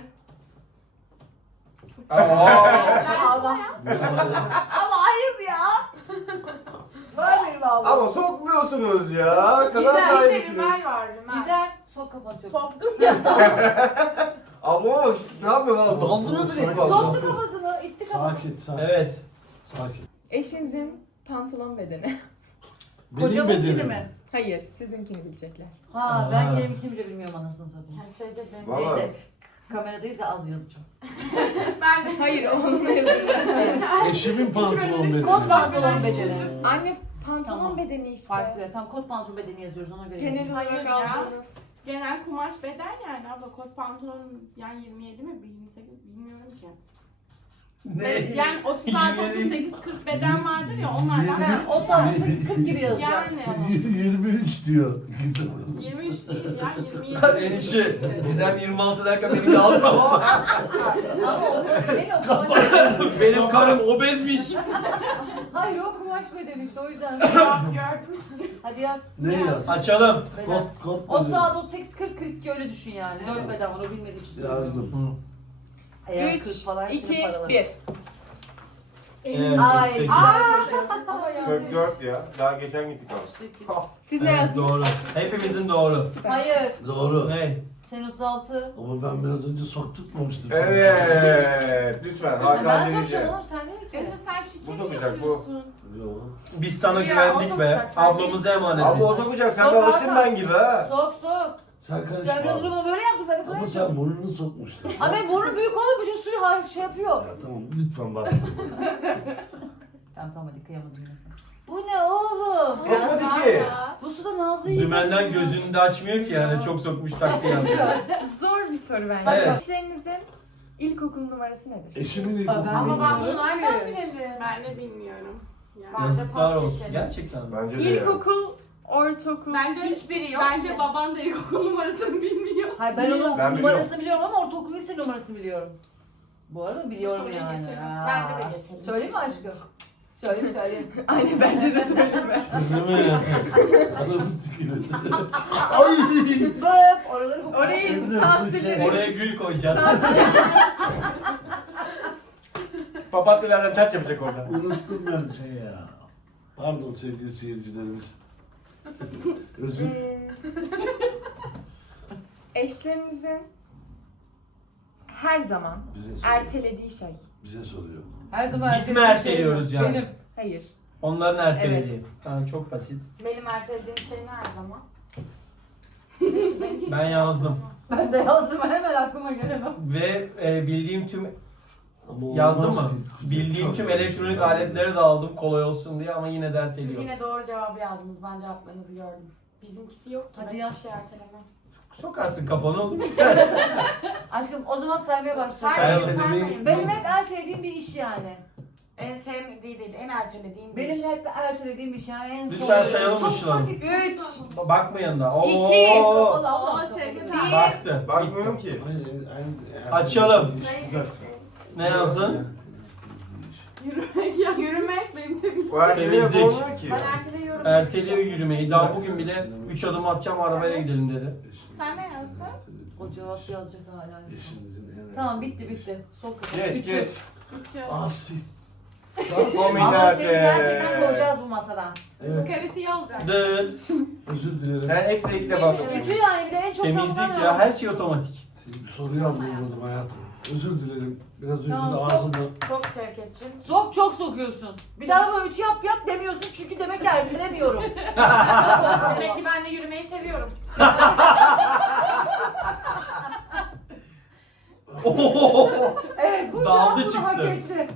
Speaker 4: Allah. Ama ayıp ya. Var benim ablam.
Speaker 6: Ama sokmuyorsunuz ya. Kanal
Speaker 5: Güzel
Speaker 6: sahibisiniz.
Speaker 5: Rümel var Rümel.
Speaker 4: Güzel. Sok kapatıyorum.
Speaker 7: Soktum.
Speaker 6: Ama bak ne yapıyorsun abi? Daldırıyor direkt bak.
Speaker 4: Soktu kafasını. itti kafasını.
Speaker 1: Sakin, sakin.
Speaker 2: Evet.
Speaker 1: Sakin.
Speaker 3: Eşinizin pantolon bedeni.
Speaker 1: Benim
Speaker 4: Kocamınkini
Speaker 1: bedenim.
Speaker 4: mi?
Speaker 3: Hayır, sizinkini bilecekler.
Speaker 4: Ha ben
Speaker 2: Aa.
Speaker 4: kendimkini bile bilmiyorum anasını satayım.
Speaker 5: Yani şeyde benim.
Speaker 6: Vallahi.
Speaker 4: Neyse. Kameradayız ya az yazacağım.
Speaker 5: Ben de.
Speaker 3: Hayır, onu yazıyorum.
Speaker 1: Eşimin pantolon bedeni.
Speaker 4: Kot pantolon bedeni.
Speaker 3: Anne pantolon
Speaker 4: Tamam.
Speaker 3: bedeni işte.
Speaker 4: Farklı. Tam kot pantolon bedeni yazıyoruz ona göre.
Speaker 3: Genel
Speaker 4: yazıyorum.
Speaker 3: olarak
Speaker 7: Hayır ya.
Speaker 3: aldığınız.
Speaker 7: Genel kumaş beden yani abla kot pantolon yani 27 mi 28 bilmiyorum ki.
Speaker 2: Ne?
Speaker 7: Yani 30 artı 38 40 beden vardır ya onlardan.
Speaker 4: Ha, o zaman 38-40 gibi yazacağız.
Speaker 7: Yani
Speaker 1: 23 diyor.
Speaker 7: 23 değil ya 27.
Speaker 2: Enişi. Gizem 26 derken beni aldı ama
Speaker 4: Ama o bedeni o kumaş.
Speaker 2: benim karım obezmiş.
Speaker 4: Hayır o kumaş bedeni işte o yüzden.
Speaker 5: Gördüm.
Speaker 4: Hadi yaz.
Speaker 1: Ne yaz?
Speaker 2: Açalım.
Speaker 4: Beden.
Speaker 1: Kot
Speaker 4: 30
Speaker 1: bedeni.
Speaker 4: artı 38 40 42 öyle düşün yani. 4 beden var o bilmediği için. söylüyorum.
Speaker 1: Yazdım.
Speaker 4: Eğer
Speaker 3: 3,
Speaker 4: 40 falan
Speaker 3: 2,
Speaker 4: paraları.
Speaker 3: 1.
Speaker 2: Evet,
Speaker 4: Ay.
Speaker 2: 48.
Speaker 4: Ama yani.
Speaker 6: 44 ya. Daha geçen gittik abi.
Speaker 4: 38.
Speaker 3: Siz ne
Speaker 2: Evet,
Speaker 3: yazdınız?
Speaker 2: doğru. Hepimizin doğru.
Speaker 3: Süper.
Speaker 4: Hayır.
Speaker 1: Doğru.
Speaker 2: Ne?
Speaker 4: Sen 36.
Speaker 1: Ama ben biraz önce sok tutmamıştım. seni.
Speaker 6: Evet. Lütfen Hakan
Speaker 4: Ben
Speaker 6: Delici.
Speaker 4: sokacağım oğlum sen değil
Speaker 7: Efe
Speaker 4: ki.
Speaker 7: sen şike
Speaker 6: Bu
Speaker 7: mi
Speaker 6: sokacak, bu.
Speaker 7: yapıyorsun?
Speaker 1: Yo.
Speaker 2: Biz sana
Speaker 5: Ya,
Speaker 2: güvendik
Speaker 5: o
Speaker 2: be.
Speaker 5: sokacak, sen
Speaker 2: Ablamıza emanet
Speaker 6: Abla o
Speaker 2: et.
Speaker 6: sokacak. Sen de
Speaker 4: Sok
Speaker 6: alıştın
Speaker 4: Hakan.
Speaker 6: ben gibi ha.
Speaker 4: Sok sok.
Speaker 1: Sen karışma.
Speaker 4: Sen biraz bunu böyle yaptın ben de sana
Speaker 1: Ama
Speaker 4: yapacağım.
Speaker 1: sen burnunu sokmuştun.
Speaker 4: Ama benim burnum büyük olduğu bütün suyu şey yapıyor.
Speaker 1: Ya tamam lütfen bastırma.
Speaker 4: Tamam hadi kıyamadım yine. Bu ne oğlum?
Speaker 6: Sokmadı
Speaker 7: Ya,
Speaker 6: ki.
Speaker 7: ya.
Speaker 4: Bu suda Nazlı iyi.
Speaker 2: Dümenden gözünü de açmıyor ki yani çok sokmuş taktiği yapıyor.
Speaker 3: Zor bir soru bence.
Speaker 2: Evet.
Speaker 3: Eşlerinizin ilkokul numarası nedir?
Speaker 1: Eşimin ilk
Speaker 4: Ben-
Speaker 1: okulu
Speaker 5: Ama ben
Speaker 1: numarası.
Speaker 5: bunu nereden bilelim?
Speaker 7: Ben de bilmiyorum. Yani.
Speaker 5: Ben de
Speaker 2: Yazıklar
Speaker 5: pas
Speaker 2: olsun.
Speaker 5: geçelim.
Speaker 2: Gerçekten mi?
Speaker 6: Bence de ya.
Speaker 3: İlkokul, ortaokul.
Speaker 7: Bence
Speaker 5: Hiçbiri yok.
Speaker 7: Bence baban da ilkokul numarasını bilmiyor.
Speaker 4: Hayır ben onun
Speaker 6: Ben
Speaker 4: numarasını biliyorum ama ortaokul lise numarasını biliyorum. Bu arada biliyorum
Speaker 7: soruyu
Speaker 4: yani.
Speaker 7: geçelim.
Speaker 4: Ha.
Speaker 5: Bence de geçelim.
Speaker 4: Söyleyeyim mi aşkım? Söyleyeyim.
Speaker 3: Anne bence de söyleme.
Speaker 1: Söyleme ya. Anasını sikilir. Ay.
Speaker 4: Bıp oraları bu.
Speaker 3: Orayı sansürleriz.
Speaker 2: Oraya gül koyacağız.
Speaker 6: Papatyalardan taç yapacak orada.
Speaker 1: Unuttum ben şey ya. Pardon sevgili seyircilerimiz. Özür.
Speaker 3: Eşlerinizin her zaman
Speaker 1: Bize soruyor.
Speaker 3: ertelediği şey.
Speaker 1: Bize soruyor.
Speaker 4: Her zaman
Speaker 2: Biz mi erteliyoruz yani?
Speaker 4: Benim.
Speaker 3: Hayır.
Speaker 2: Onların ertelediği. Yani çok basit.
Speaker 5: Benim ertelediğim şey ne her zaman?
Speaker 2: Ben yazdım.
Speaker 4: Ben de yazdım hemen aklıma gelemem.
Speaker 2: Ve bildiğim tüm
Speaker 1: Ama
Speaker 2: yazdım
Speaker 1: olmaz
Speaker 2: mı?
Speaker 1: ki.
Speaker 2: Bildiğim
Speaker 1: Çok
Speaker 2: tüm
Speaker 1: yanlış.
Speaker 2: elektronik aletleri de aldım kolay olsun diye ama yine de
Speaker 5: Siz
Speaker 2: erteliyor.
Speaker 5: yine doğru cevabı yazdınız. Ben cevaplarınızı gördüm. Bizimkisi yok ki.
Speaker 4: Hadi
Speaker 5: Ben
Speaker 4: yaz.
Speaker 5: hiçbir şey ertelemem.
Speaker 2: Sokarsın kafanı olur.
Speaker 4: Aşkım o zaman saymaya başla.
Speaker 2: Sayalım.
Speaker 5: Saymayın.
Speaker 4: Benim hep ertelediğim bir iş yani.
Speaker 5: En sevmediği değil, en ertelediğim bir
Speaker 4: Benim
Speaker 5: iş.
Speaker 4: hep ertelediğim bir iş yani en son.
Speaker 2: Lütfen sayalım
Speaker 5: Çok
Speaker 2: ışıları.
Speaker 5: basit.
Speaker 3: 3,
Speaker 2: Bakmayın da. Oo.
Speaker 3: 2,
Speaker 4: Allah
Speaker 7: şey gibi.
Speaker 2: Baktı.
Speaker 6: Bakmıyorum ki.
Speaker 2: Açalım.
Speaker 1: Bir dakika.
Speaker 2: Ne yazdın?
Speaker 7: Yürümek ya. Yürümek benim de bir
Speaker 6: Bu erteliğe
Speaker 2: Temizlik.
Speaker 6: yapılmıyor ki.
Speaker 5: Ben erteliyorum.
Speaker 2: Erteliyor yürümeyi. Daha bugün bile 3 adım atacağım arabayla gidelim dedi.
Speaker 7: Sen ne yazdın?
Speaker 4: O cevap yazacak hala.
Speaker 1: Eşinizin en
Speaker 4: Tamam bitti. Sok.
Speaker 6: Geç geç.
Speaker 7: Bitiyor.
Speaker 1: Asi.
Speaker 4: Ama seni gerçekten kovacağız bu masadan.
Speaker 1: Evet,
Speaker 7: Kalifiye olacak.
Speaker 2: Dıt.
Speaker 1: özür dilerim.
Speaker 6: Sen ekstra 2 defa sokuyorsun.
Speaker 4: Ütü yani bir de en çok
Speaker 2: Temizlik
Speaker 4: savunan
Speaker 2: ya,
Speaker 4: o.
Speaker 2: her şey otomatik.
Speaker 1: Senin soruyu anlayamadım hayatım. Özür dilerim. Biraz önce
Speaker 4: Tamam,
Speaker 1: de
Speaker 4: sok.
Speaker 1: ağzımda...
Speaker 5: Çok Şevketciğim.
Speaker 4: Çok sokuyorsun. Bir daha böyle ütü yap demiyorsun çünkü demek ki ertelemiyorum.
Speaker 5: Demek ki ben de yürümeyi seviyorum.
Speaker 4: Evet bu
Speaker 2: Daldı
Speaker 4: cevabını hak
Speaker 2: çıktı.
Speaker 4: etti.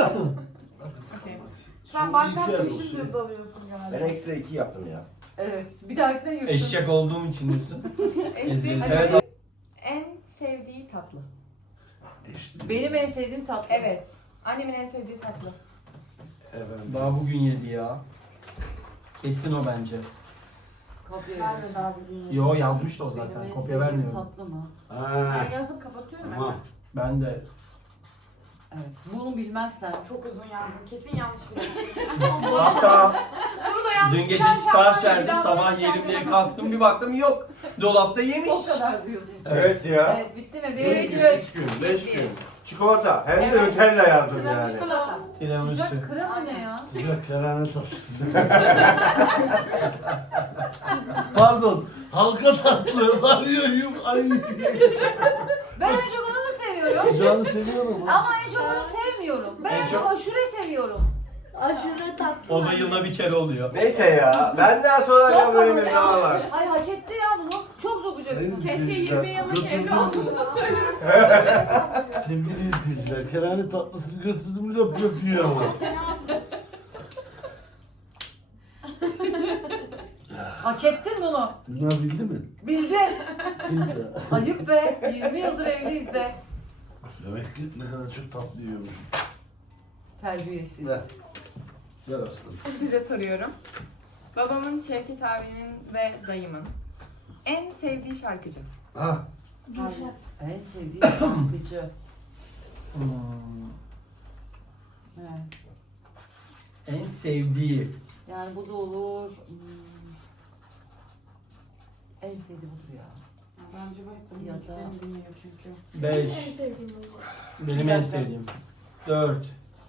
Speaker 5: Sen başlatmışsın dalıyorsun
Speaker 6: Ben
Speaker 5: galiba.
Speaker 6: ekstra 2 yaptım ya.
Speaker 4: Evet bir dahakine yürüsün.
Speaker 2: Eşek olduğum için diyorsun. Ezildi.
Speaker 3: Hadi
Speaker 2: Evet.
Speaker 3: bakalım. En sevdiği tatlı.
Speaker 4: Benim en sevdiğim tatlı.
Speaker 3: Evet. Annemin en sevdiği tatlı.
Speaker 1: Efendim.
Speaker 2: Daha bugün yedi ya. Kesin o bence.
Speaker 4: Kopya
Speaker 5: Ben
Speaker 4: veriyorum.
Speaker 5: de daha bugün.
Speaker 2: Yo yazmıştı o
Speaker 4: Benim
Speaker 2: zaten.
Speaker 4: en
Speaker 2: Kopya
Speaker 4: sevdiğim
Speaker 2: vermiyorum.
Speaker 4: tatlı mı?
Speaker 1: Ha,
Speaker 5: Ben yazıp kapatıyorum
Speaker 1: tamam.
Speaker 5: hemen.
Speaker 2: Ben de.
Speaker 4: Evet. Bunu bilmezsen.
Speaker 5: Çok uzun yazdım. Kesin yanlış biliyorum.
Speaker 2: Hatta
Speaker 5: Burada yanlış
Speaker 2: dün gece
Speaker 5: bilen
Speaker 2: sipariş
Speaker 5: şarkı var,
Speaker 2: verdim.
Speaker 5: bir daha
Speaker 2: Sabah
Speaker 5: böyle
Speaker 2: yerim diye
Speaker 5: şarkı
Speaker 2: kalktım. Bir baktım yok. Dolapta yemiş.
Speaker 4: O kadar diyorsun.
Speaker 6: Evet ya.
Speaker 4: Evet bitti mi?
Speaker 6: 1
Speaker 4: Bir,
Speaker 6: gün,
Speaker 4: iki,
Speaker 6: 3 gün, 5 gün. Çikolata. Hem de
Speaker 5: Evet.
Speaker 6: Nutella yazdım yani.
Speaker 5: Sılata.
Speaker 2: Tiramisu.
Speaker 4: Sıcak krema ne ya?
Speaker 1: Sıcak kerane tatlısı. Pardon. Halka tatlı. Arıyorum. Ay.
Speaker 4: Ben en çok onu mu seviyorum?
Speaker 1: Sıcağını seviyorum ama.
Speaker 4: Ama en çok onu sevmiyorum. Ben
Speaker 2: En
Speaker 4: en çok
Speaker 2: çok-
Speaker 4: aşure seviyorum.
Speaker 5: Aşure tatlı.
Speaker 2: O da yılda bir kere oluyor.
Speaker 6: Neyse ya. Benden sonra
Speaker 4: Çok
Speaker 6: böyle
Speaker 4: kabul
Speaker 6: bir
Speaker 4: ya.
Speaker 6: daha var.
Speaker 4: Ay hak etti ya bunu. Çok sokucu.
Speaker 1: Sayın
Speaker 7: Keşke
Speaker 1: izleyiciler,
Speaker 7: 20 yıllık evli
Speaker 1: götürdüm.
Speaker 7: olduğumuzu söylüyorum.
Speaker 1: Sevgili izleyiciler, kerane tatlısını götürdüm löp löp yiyor ama.
Speaker 4: Hak ettin bunu.
Speaker 1: Bunlar bildi mi?
Speaker 4: Bildin.
Speaker 1: Bildi.
Speaker 4: Ayıp be. 20 yıldır evliyiz be.
Speaker 1: Demek ki ne kadar çok tatlı yiyormuşum.
Speaker 4: Terbiyesiz.
Speaker 1: Ver. Ver aslanım.
Speaker 3: Size soruyorum. Babamın, Şevket abimin ve dayımın en sevdiği şarkıcı.
Speaker 1: Ha,
Speaker 4: En sevdiğim şarkıcı.
Speaker 2: Hmm.
Speaker 4: Evet.
Speaker 2: En sevdiği.
Speaker 4: Yani bu da olur. En sevdiğim budur ya.
Speaker 5: Bence bu hep bunun
Speaker 4: Ya da-
Speaker 5: ikisini dinliyor çünkü.
Speaker 2: 5.
Speaker 5: sevdiğim bu.
Speaker 2: Benim
Speaker 4: Bir
Speaker 2: en
Speaker 4: dakika.
Speaker 2: sevdiğim. 4.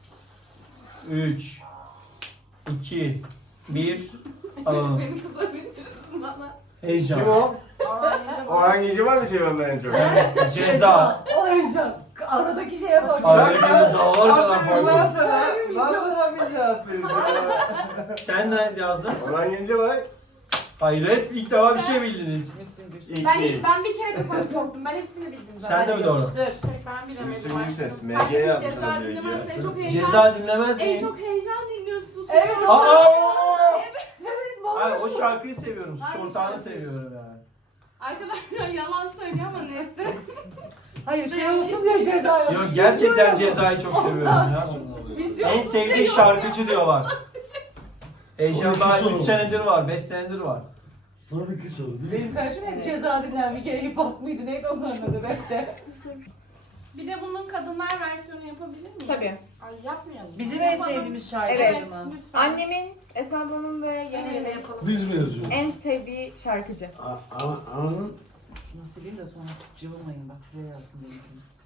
Speaker 2: 3. 2. 1. Alalım.
Speaker 7: Beni kızabilirsin bana.
Speaker 2: Heyecan.
Speaker 6: Kim o?
Speaker 5: Aa,
Speaker 6: O hangi var mı seviyorum ben en çok?
Speaker 2: Ceza.
Speaker 4: O heyecan. Aradaki şeye bak.
Speaker 2: Aradaki dağlar kadar
Speaker 6: Aferin lan
Speaker 2: farklı.
Speaker 6: sana. Vallahi billahi aferin sana.
Speaker 2: Sen ne yazdın?
Speaker 6: Orhan Gencebay.
Speaker 2: Hayret, ilk defa bir şey bildiniz.
Speaker 4: Müslüm Gürses.
Speaker 6: İlk
Speaker 5: Ben,
Speaker 6: değil.
Speaker 5: ben bir kere kafamı soktum. Ben hepsini bildim zaten.
Speaker 2: Sen de mi doğru?
Speaker 4: Yapıştır.
Speaker 7: Ben bilemedim.
Speaker 6: Müslüm Gürses,
Speaker 7: aşkım.
Speaker 6: MG
Speaker 7: Sen
Speaker 6: yapmış
Speaker 7: ceza
Speaker 6: oluyor
Speaker 7: dinlemezsen
Speaker 6: ya.
Speaker 7: en çok heyecan.
Speaker 2: Ceza dinlemez
Speaker 7: En
Speaker 2: miyim?
Speaker 7: çok heyecan dinliyorsun.
Speaker 4: Evet,
Speaker 7: Sus.
Speaker 2: Aa!
Speaker 4: Evet,
Speaker 2: Hayır,
Speaker 4: vallahi
Speaker 2: o şarkıyı seviyorum.
Speaker 7: Hangi
Speaker 2: Sultan'ı
Speaker 7: şarkı?
Speaker 2: seviyorum yani.
Speaker 7: Arkadaşlar yalan söylüyor ama neyse.
Speaker 4: Hayır şey olsun diye ceza yapmış.
Speaker 2: Yok, gerçekten Ceza'yı çok seviyorum ya.
Speaker 7: Vizyon
Speaker 2: En sevdiği şarkıcı diyorlar. Heyecan
Speaker 1: Son
Speaker 2: daha
Speaker 1: iki soru
Speaker 2: 3 senedir var, 5 senedir var.
Speaker 1: sonraki soru değil mi?
Speaker 4: Benim kardeşim hep ceza dinler. Bir kere hip hop mıydı? Neydi onların adı bekle.
Speaker 7: Bir de bunun kadınlar versiyonu yapabilir miyiz?
Speaker 3: Tabii.
Speaker 5: Ay yapmayalım.
Speaker 4: Bizim en sevdiğimiz şarkıcı
Speaker 3: Evet.
Speaker 4: mı?
Speaker 7: Lütfen.
Speaker 3: Annemin, Esma ablamın ve
Speaker 5: Yine de
Speaker 3: Yener'in
Speaker 5: yapalım.
Speaker 1: Biz mi yazıyoruz?
Speaker 3: en sevdiği şarkıcı.
Speaker 1: Ananın
Speaker 4: Şunu sileyim de sonra cıvımayın. Bak şuraya yazdım benim.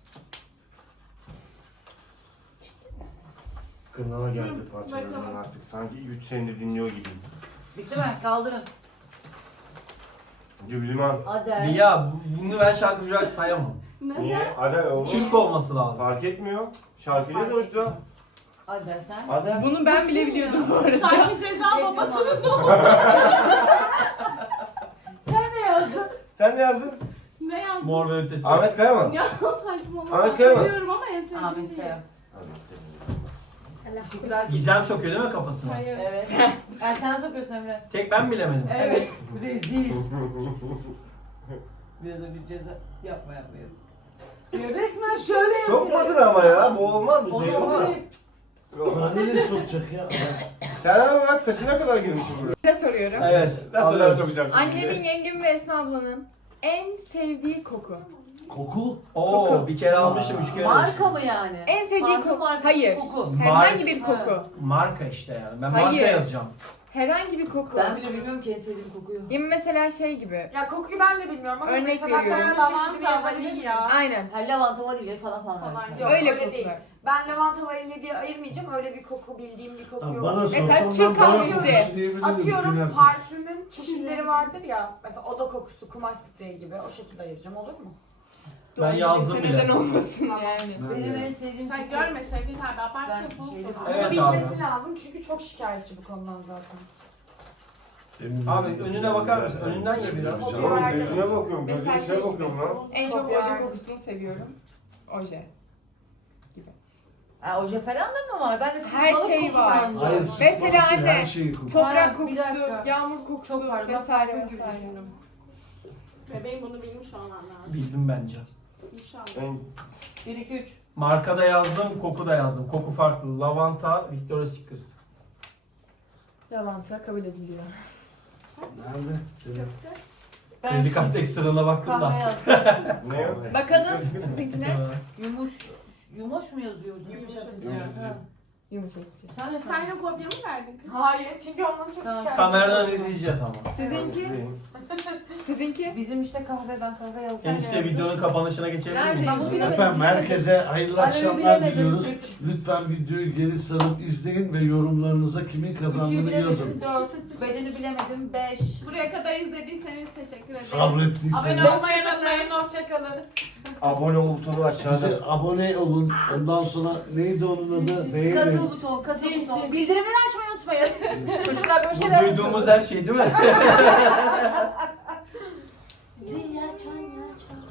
Speaker 6: Kınana geldi parçalarından artık. Sanki 3 senedir dinliyor gibiyim.
Speaker 4: Bitti mi? Kaldırın.
Speaker 6: Dübliman.
Speaker 4: Adel.
Speaker 2: Ya bunu ben şarkıcı olarak sayamam.
Speaker 6: Niye? Adel oğlum.
Speaker 2: Türk olması lazım.
Speaker 6: Fark etmiyor. Şarkıyla sonuçta.
Speaker 4: Adel sen.
Speaker 6: Adel.
Speaker 3: Bunu ben bile biliyordum bu arada.
Speaker 7: Sanki ceza babasının
Speaker 4: Sen ne yazdın?
Speaker 6: Sen ne yazdın?
Speaker 7: ne yazdın?
Speaker 2: Mor ve Ötesi.
Speaker 6: Ahmet Kaya mı?
Speaker 7: Ya saçmalama.
Speaker 6: Ahmet Kaya mı?
Speaker 7: Seviyorum ama en sevdiğim
Speaker 4: Ahmet
Speaker 7: değil.
Speaker 4: Kaya. Teşekkürler.
Speaker 2: Gizem sokuyor değil mi kafasına?
Speaker 7: Hayır.
Speaker 4: Evet. Sen sokuyorsun Emre.
Speaker 2: Tek ben bilemedim.
Speaker 4: Evet. Rezil. Biraz da bir ceza yapma yazık. Ya resmen şöyle yapıyor.
Speaker 6: Sokmadın ama ya. Bu olmaz. Bu
Speaker 4: Onu
Speaker 6: sayılmaz.
Speaker 4: böyle-
Speaker 6: Yok.
Speaker 1: nereye sokacak ya?
Speaker 6: Sen ama bak saçına kadar girmiş buraya.
Speaker 3: Size soruyorum.
Speaker 2: Evet.
Speaker 6: Nasıl ben
Speaker 2: alıyoruz.
Speaker 6: sokacağım şimdi?
Speaker 3: Annemin, yengemin ve Esma ablanın en sevdiği koku.
Speaker 1: Koku?
Speaker 2: Oo, bir kere almışım, 3 kere
Speaker 4: Marka
Speaker 2: almışım.
Speaker 4: mı yani?
Speaker 3: En sevdiği
Speaker 4: Farklı
Speaker 3: koku.
Speaker 4: markası
Speaker 3: Hayır.
Speaker 4: koku.
Speaker 3: Herhangi bir koku.
Speaker 2: Marka işte yani. Ben
Speaker 3: Hayır.
Speaker 2: marka yazacağım.
Speaker 3: Herhangi bir koku.
Speaker 4: Ben bile bilmiyorum ki en sevdiğim kokuyu.
Speaker 3: Yemin mesela şey gibi.
Speaker 5: Ya kokuyu ben de bilmiyorum ama
Speaker 3: Örnek
Speaker 5: mesela
Speaker 3: veriyorum.
Speaker 5: sen çeşidini
Speaker 7: Lavanta,
Speaker 5: yazabilir miyim?
Speaker 7: vanilya.
Speaker 3: Aynen.
Speaker 4: Ha lavanta, vanilya falan
Speaker 5: Falan
Speaker 4: var.
Speaker 5: yok.
Speaker 3: Öyle
Speaker 5: öyle değil.
Speaker 3: kokular.
Speaker 5: Ben lavanta vanilya diye ayırmayacağım. Öyle bir koku bildiğim bir koku
Speaker 1: Ha,
Speaker 5: yok.
Speaker 1: bana
Speaker 3: Mesela
Speaker 1: sorsan
Speaker 3: Türk
Speaker 1: ben bana
Speaker 3: kahvesi.
Speaker 1: kokusu diyebilirim.
Speaker 5: Atıyorum
Speaker 1: Tiner.
Speaker 5: parfümün çeşitleri vardır ya. Mesela oda kokusu, kumaş spreyi gibi. O şekilde ayıracağım, olur mu?
Speaker 2: Ben
Speaker 3: Doğru
Speaker 2: yazdım
Speaker 3: bilse neden
Speaker 2: bile.
Speaker 3: olmasın
Speaker 5: Tamam.
Speaker 3: yani.
Speaker 4: Benim en
Speaker 1: Nerede?
Speaker 4: sevdiğim
Speaker 7: Sen
Speaker 4: koku.
Speaker 7: görme Şevket abi
Speaker 4: Ben
Speaker 7: abartıyorsun
Speaker 4: şeyde-
Speaker 7: sonra.
Speaker 2: Evet
Speaker 5: Bunu
Speaker 2: abi.
Speaker 5: bilmesi lazım çünkü çok şikayetçi bu konudan zaten.
Speaker 1: Emin
Speaker 2: Abi
Speaker 1: değilim.
Speaker 2: önüne bakar mısın? Önünden ye biraz.
Speaker 1: Canım,
Speaker 6: Oğlum gözüne bakıyorum.
Speaker 3: Mesela
Speaker 6: Gözüne
Speaker 3: şey
Speaker 6: bakıyorum lan.
Speaker 3: En çok
Speaker 5: Kopya
Speaker 3: oje
Speaker 5: verdim.
Speaker 3: kokusunu seviyorum. Oje.
Speaker 4: Ha, oje falan da mı var? Ben de sizin
Speaker 3: Her
Speaker 4: balık
Speaker 3: şey
Speaker 4: kokusu
Speaker 3: var.
Speaker 4: sandım.
Speaker 1: Hayır,
Speaker 3: Mesela
Speaker 1: sıkmak değil,
Speaker 3: anne,
Speaker 1: her şeyi kokuyor.
Speaker 3: Toprak
Speaker 4: Ha, bir
Speaker 3: kokusu,
Speaker 4: dakika.
Speaker 3: yağmur kokusu
Speaker 4: Çok pardon, ben
Speaker 3: vesaire
Speaker 4: parfüm gibi
Speaker 3: vesaire.
Speaker 4: düşünüyorum.
Speaker 7: Bebeğim bunu bilmiş olman lazım.
Speaker 2: Bildim bence.
Speaker 7: İnşallah.
Speaker 6: Ben
Speaker 4: 1, 2, 3.
Speaker 2: Marka da yazdım, koku da yazdım. Koku farklı. Lavanta, Victoria's Secret.
Speaker 3: Lavanta kabul ediliyor.
Speaker 1: Nerede? Senin.
Speaker 7: Köfte.
Speaker 4: Ben
Speaker 2: Kredi
Speaker 4: şu
Speaker 2: kartı ekstralarına baktım
Speaker 4: kahve
Speaker 2: da.
Speaker 4: yazdım.
Speaker 6: ne ya?
Speaker 3: Bakalım sizinkine.
Speaker 4: Yumuş mu yazıyordu?
Speaker 5: Yumuşatıcı.
Speaker 4: Ha.
Speaker 3: Yumuşatıcı.
Speaker 4: Sen de
Speaker 7: Sen de kopya mı verdin kız?
Speaker 5: Hayır, çünkü ondan çok
Speaker 4: Tamam.
Speaker 5: şikayetçi.
Speaker 2: Kameradan izleyeceğiz ama.
Speaker 3: Sizinki? Sizinki?
Speaker 4: Bizim işte kahve, ben kahve yazdım.
Speaker 2: Enişte videonun kapanışına geçebilir
Speaker 3: Nerede?
Speaker 2: miyiz?
Speaker 4: Ben bunu bilemedim.
Speaker 1: Efendim herkese hayırlı
Speaker 4: Hani
Speaker 1: akşamlar
Speaker 4: bilemedim.
Speaker 1: diliyoruz. Lütfen videoyu geri sarıp izleyin ve yorumlarınıza kimin
Speaker 4: Üçü
Speaker 1: kazandığını yazın.
Speaker 4: bilemedim 4. Bedeni bilemedim 5.
Speaker 7: Buraya kadar izlediyseniz teşekkür ederim.
Speaker 1: Sabrettiyseniz.
Speaker 5: Abone olmayı unutmayın, hoşçakalın.
Speaker 6: Abone ol butonu aşağıda.
Speaker 1: Bize abone olun. Ondan sonra neydi onun adı? Beğenin.
Speaker 4: Katıl buton, katıl
Speaker 5: Sil,
Speaker 4: buton.
Speaker 5: sil.
Speaker 4: Bildirimleri açmayı unutmayın. Çocuklar böyle
Speaker 2: Bu
Speaker 4: şeyler
Speaker 2: duyduğumuz her şey değil mi?